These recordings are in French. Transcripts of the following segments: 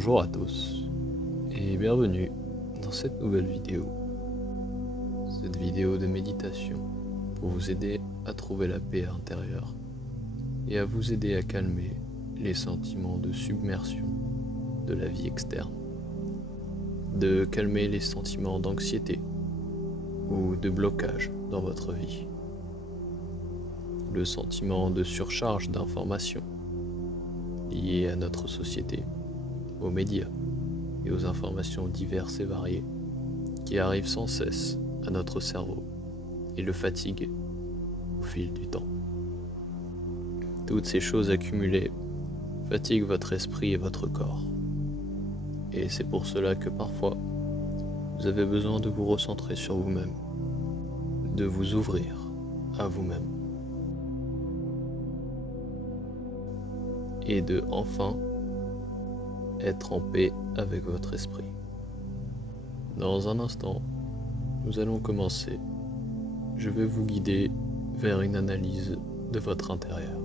Bonjour à tous et bienvenue dans cette nouvelle vidéo. Cette vidéo de méditation pour vous aider à trouver la paix intérieure et à vous aider à calmer les sentiments de submersion de la vie externe, de calmer les sentiments d'anxiété ou de blocage dans votre vie, le sentiment de surcharge d'informations liées à notre société, aux médias et aux informations diverses et variées qui arrivent sans cesse à notre cerveau et le fatiguent au fil du temps. Toutes ces choses accumulées fatiguent votre esprit et votre corps. Et c'est pour cela que parfois, vous avez besoin de vous recentrer sur vous-même, de vous ouvrir à vous-même et de enfin être en paix avec votre esprit. Dans un instant, nous allons commencer. Je vais vous guider vers une analyse de votre intérieur.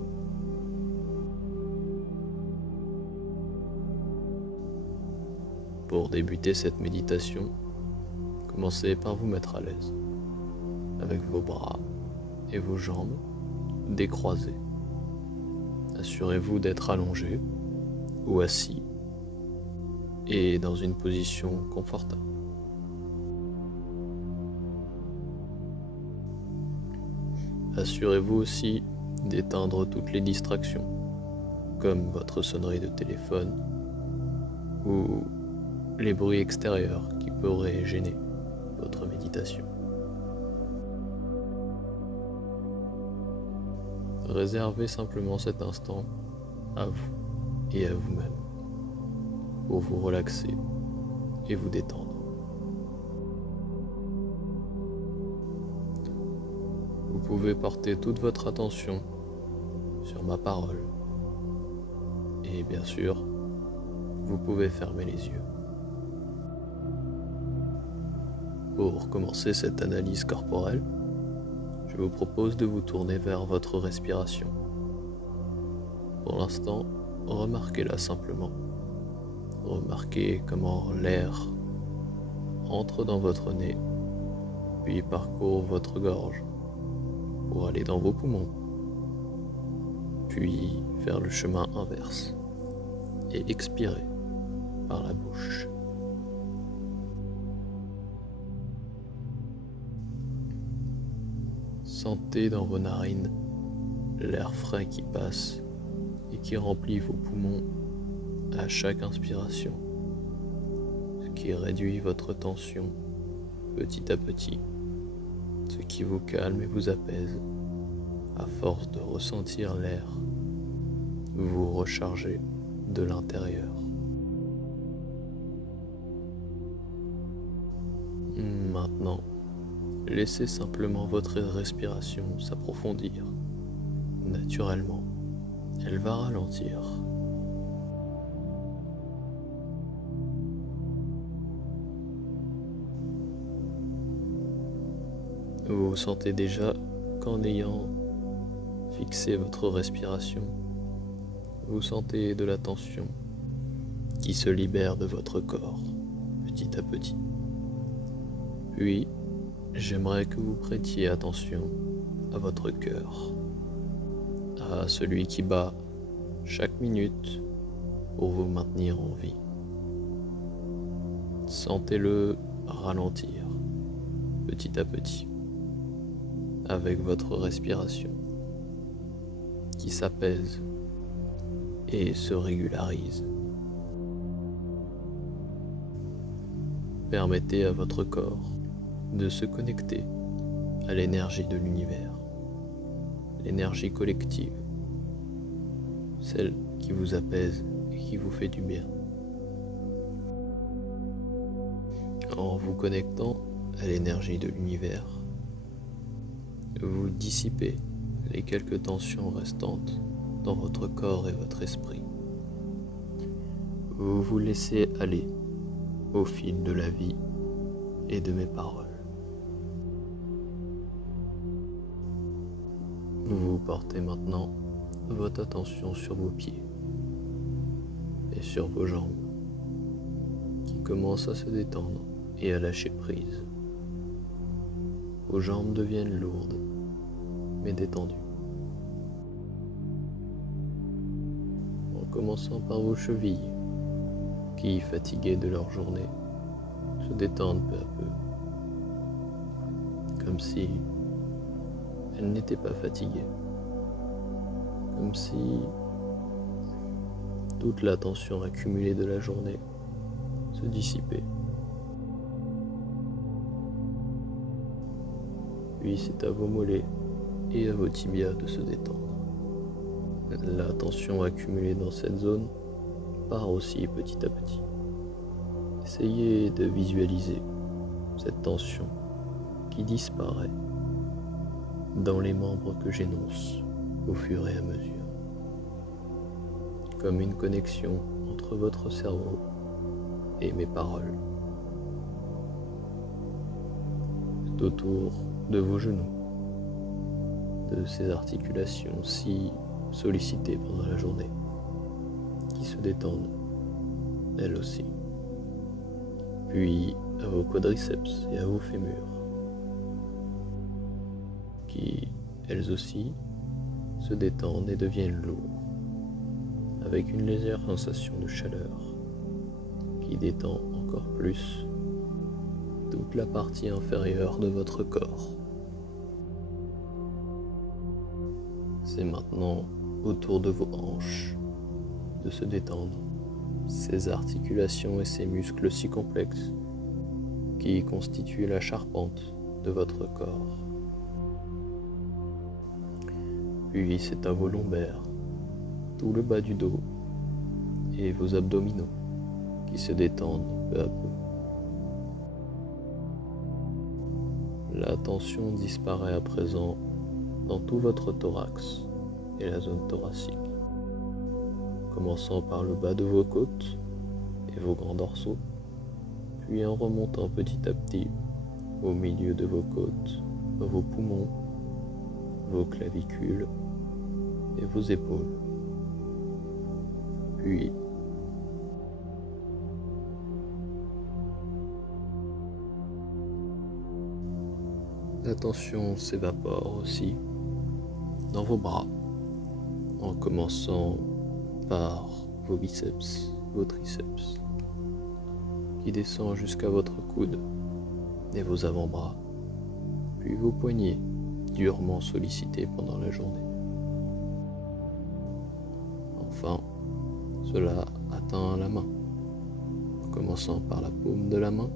Pour débuter cette méditation, commencez par vous mettre à l'aise, avec vos bras et vos jambes décroisés. Assurez-vous d'être allongé ou assis et dans une position confortable. Assurez-vous aussi d'éteindre toutes les distractions, comme votre sonnerie de téléphone ou les bruits extérieurs qui pourraient gêner votre méditation. Réservez simplement cet instant à vous et à vous-même pour vous relaxer et vous détendre. Vous pouvez porter toute votre attention sur ma parole et bien sûr, vous pouvez fermer les yeux. Pour commencer cette analyse corporelle, je vous propose de vous tourner vers votre respiration. Pour l'instant, remarquez-la simplement. Remarquez comment l'air entre dans votre nez, puis parcourt votre gorge pour aller dans vos poumons, puis faire le chemin inverse et expirer par la bouche. Sentez dans vos narines l'air frais qui passe et qui remplit vos poumons à chaque inspiration, ce qui réduit votre tension petit à petit, ce qui vous calme et vous apaise à force de ressentir l'air vous recharger de l'intérieur. Maintenant, laissez simplement votre respiration s'approfondir. Naturellement, elle va ralentir. Vous sentez déjà qu'en ayant fixé votre respiration, vous sentez de la tension qui se libère de votre corps petit à petit. Puis, j'aimerais que vous prêtiez attention à votre cœur, à celui qui bat chaque minute pour vous maintenir en vie. Sentez-le ralentir petit à petit avec votre respiration qui s'apaise et se régularise. Permettez à votre corps de se connecter à l'énergie de l'univers, l'énergie collective, celle qui vous apaise et qui vous fait du bien. En vous connectant à l'énergie de l'univers, vous dissipez les quelques tensions restantes dans votre corps et votre esprit. Vous vous laissez aller au fil de la vie et de mes paroles. Vous portez maintenant votre attention sur vos pieds et sur vos jambes commence à se détendre et à lâcher prise. Vos jambes deviennent lourdes, mais détendues. En commençant par vos chevilles, qui, fatiguées de leur journée, se détendent peu à peu, comme si elles n'étaient pas fatiguées, comme si toute la tension accumulée de la journée se dissipait. Puis c'est à vos mollets et à vos tibias de se détendre. La tension accumulée dans cette zone part aussi petit à petit. Essayez de visualiser cette tension qui disparaît dans les membres que j'énonce au fur et à mesure, comme une connexion entre votre cerveau et mes paroles. C'est autour de vos genoux, de ces articulations si sollicitées pendant la journée, qui se détendent, elles aussi. Puis à vos quadriceps et à vos fémurs, qui, elles aussi, se détendent et deviennent lourds, avec une légère sensation de chaleur, qui détend encore plus toute la partie inférieure de votre corps. C'est maintenant autour de vos hanches de se détendre, ces articulations et ces muscles si complexes qui constituent la charpente de votre corps. Puis c'est à vos lombaires, tout le bas du dos et vos abdominaux qui se détendent peu à peu. La tension disparaît à présent dans tout votre thorax et la zone thoracique, commençant par le bas de vos côtes et vos grands dorsaux, puis en remontant petit à petit au milieu de vos côtes, vos poumons, vos clavicules et vos épaules. Puis la tension s'évapore aussi dans vos bras, en commençant par vos biceps, vos triceps, qui descend jusqu'à votre coude et vos avant-bras, puis vos poignets, durement sollicités pendant la journée. Enfin, cela atteint la main, en commençant par la paume de la main,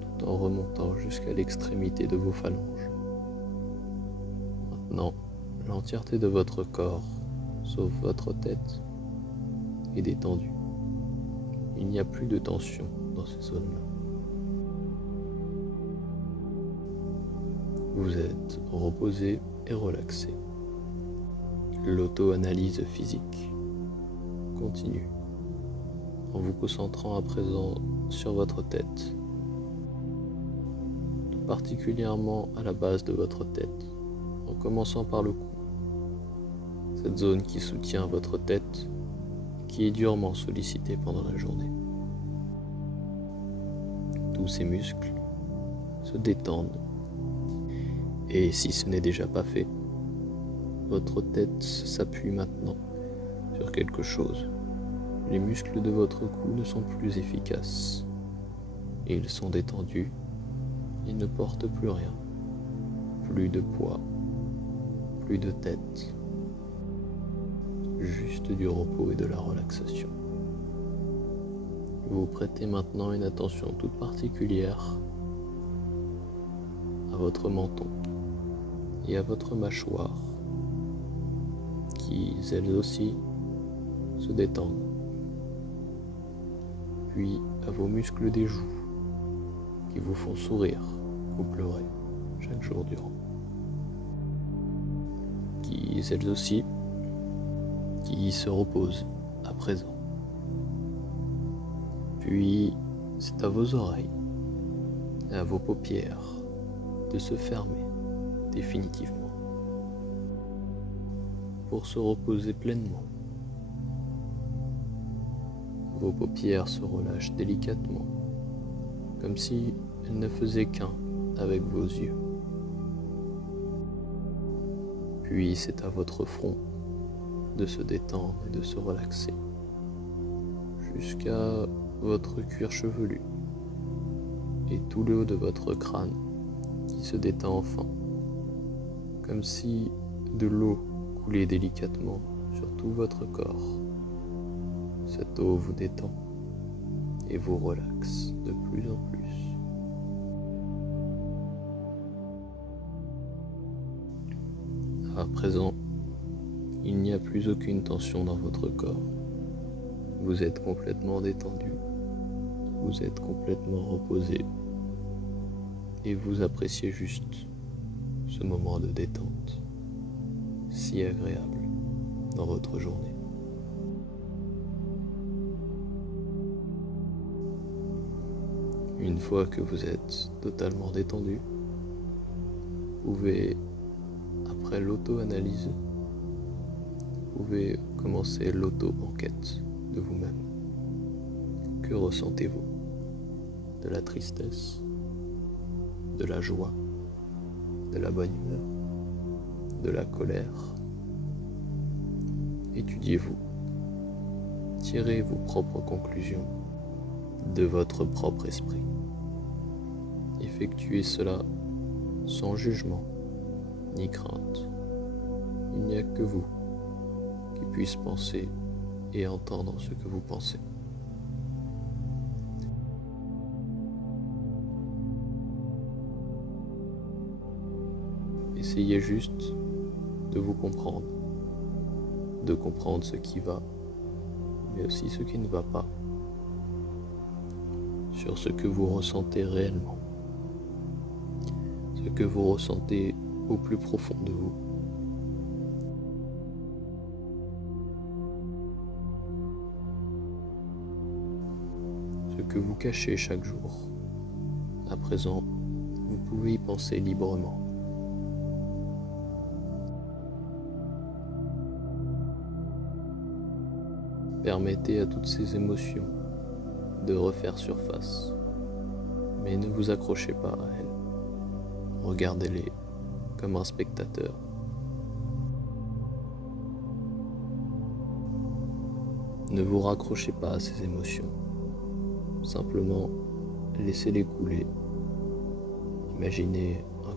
tout en remontant jusqu'à l'extrémité de vos phalanges. Maintenant, l'entièreté de votre corps, sauf votre tête, est détendue. Il n'y a plus de tension dans ces zones-là. Vous êtes reposé et relaxé. L'auto-analyse physique continue, en vous concentrant à présent sur votre tête, tout particulièrement à la base de votre tête, en commençant par le cou, cette zone qui soutient votre tête, qui est durement sollicitée pendant la journée. Tous ces muscles se détendent, et si ce n'est déjà pas fait, votre tête s'appuie maintenant sur quelque chose. Les muscles de votre cou ne sont plus efficaces. Ils sont détendus. Ils ne portent plus rien. Plus de poids. Plus de tête. Juste du repos et de la relaxation. Vous prêtez maintenant une attention toute particulière à votre menton et à votre mâchoire, qui, elles aussi, se détendent. Puis à vos muscles des joues, qui vous font sourire ou pleurer chaque jour durant. Qui, elles aussi, qui se reposent à présent. Puis c'est à vos oreilles et à vos paupières de se fermer définitivement pour se reposer pleinement. Vos paupières se relâchent délicatement, comme si elles ne faisaient qu'un avec vos yeux. Puis c'est à votre front de se détendre et de se relaxer, jusqu'à votre cuir chevelu et tout le haut de votre crâne qui se détend enfin, comme si de l'eau coulait délicatement sur tout votre corps. Cette eau vous détend et vous relaxe de plus en plus. À présent, il n'y a plus aucune tension dans votre corps. Vous êtes complètement détendu, vous êtes complètement reposé et vous appréciez juste ce moment de détente si agréable dans votre journée. Une fois que vous êtes totalement détendu, vous pouvez, après l'auto-analyse, vous pouvez commencer l'auto-enquête de vous-même. Que ressentez-vous? De la tristesse, de la joie, de la bonne humeur, de la colère? Étudiez-vous. Tirez vos propres conclusions de votre propre esprit. Effectuez cela sans jugement ni crainte. Il n'y a que vous qui puisse penser et entendre ce que vous pensez. Essayez juste de vous comprendre, de comprendre ce qui va, mais aussi ce qui ne va pas, sur ce que vous ressentez réellement, ce que vous ressentez au plus profond de vous. Ce que vous cachez chaque jour. À présent, vous pouvez y penser librement. Permettez à toutes ces émotions de refaire surface, mais ne vous accrochez pas à elles. Regardez-les comme un spectateur. Ne vous raccrochez pas à ces émotions. Simplement, laissez-les couler. Imaginez un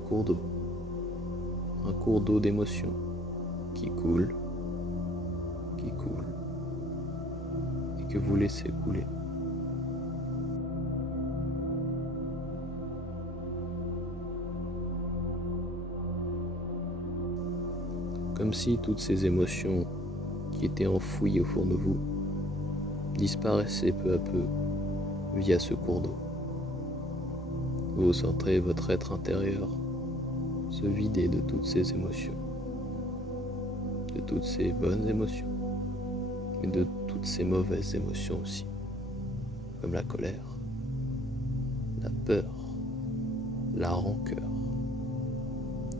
cours d'eau d'émotions qui coule, et que vous laissez couler. Comme si toutes ces émotions qui étaient enfouies au fond de vous disparaissaient peu à peu via ce cours d'eau. Vous sentirez votre être intérieur se vider de toutes ces émotions, de toutes ces bonnes émotions, mais de toutes ces mauvaises émotions aussi, comme la colère, la peur, la rancœur.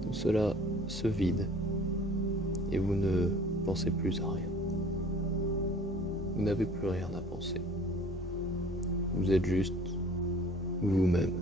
Tout cela se vide et vous ne pensez plus à rien. Vous n'avez plus rien à penser. Vous êtes juste vous-même.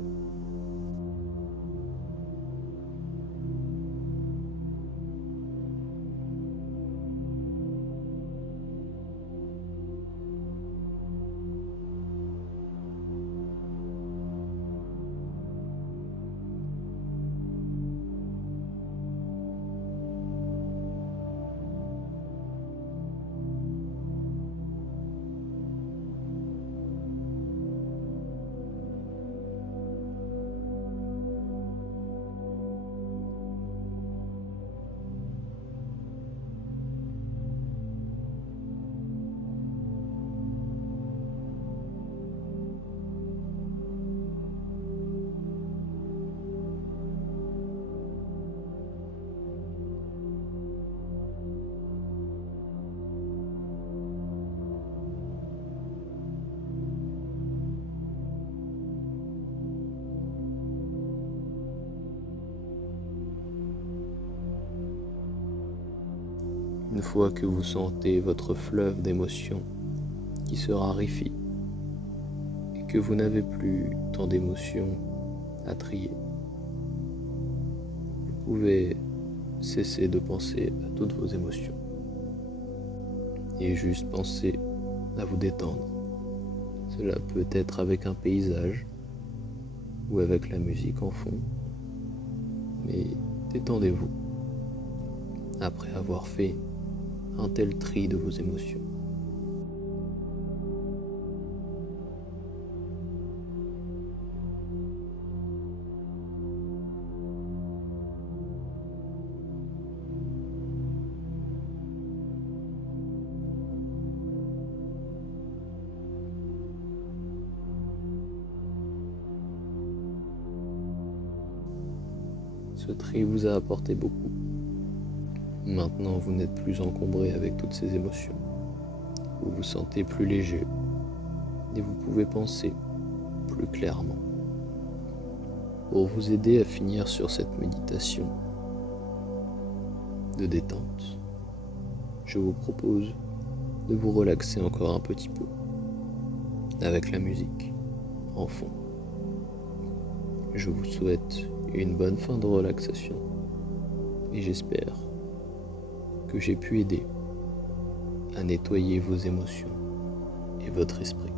Une fois que vous sentez votre fleuve d'émotions qui se raréfie et que vous n'avez plus tant d'émotions à trier. Vous pouvez cesser de penser à toutes vos émotions et juste penser à vous détendre. Cela peut être avec un paysage ou avec la musique en fond, mais détendez-vous après avoir fait un tel tri de vos émotions. Ce tri vous a apporté beaucoup. Maintenant, vous n'êtes plus encombré avec toutes ces émotions. Vous vous sentez plus léger et vous pouvez penser plus clairement. Pour vous aider à finir sur cette méditation de détente, je vous propose de vous relaxer encore un petit peu avec la musique en fond. Je vous souhaite une bonne fin de relaxation et j'espère que j'ai pu aider à nettoyer vos émotions et votre esprit.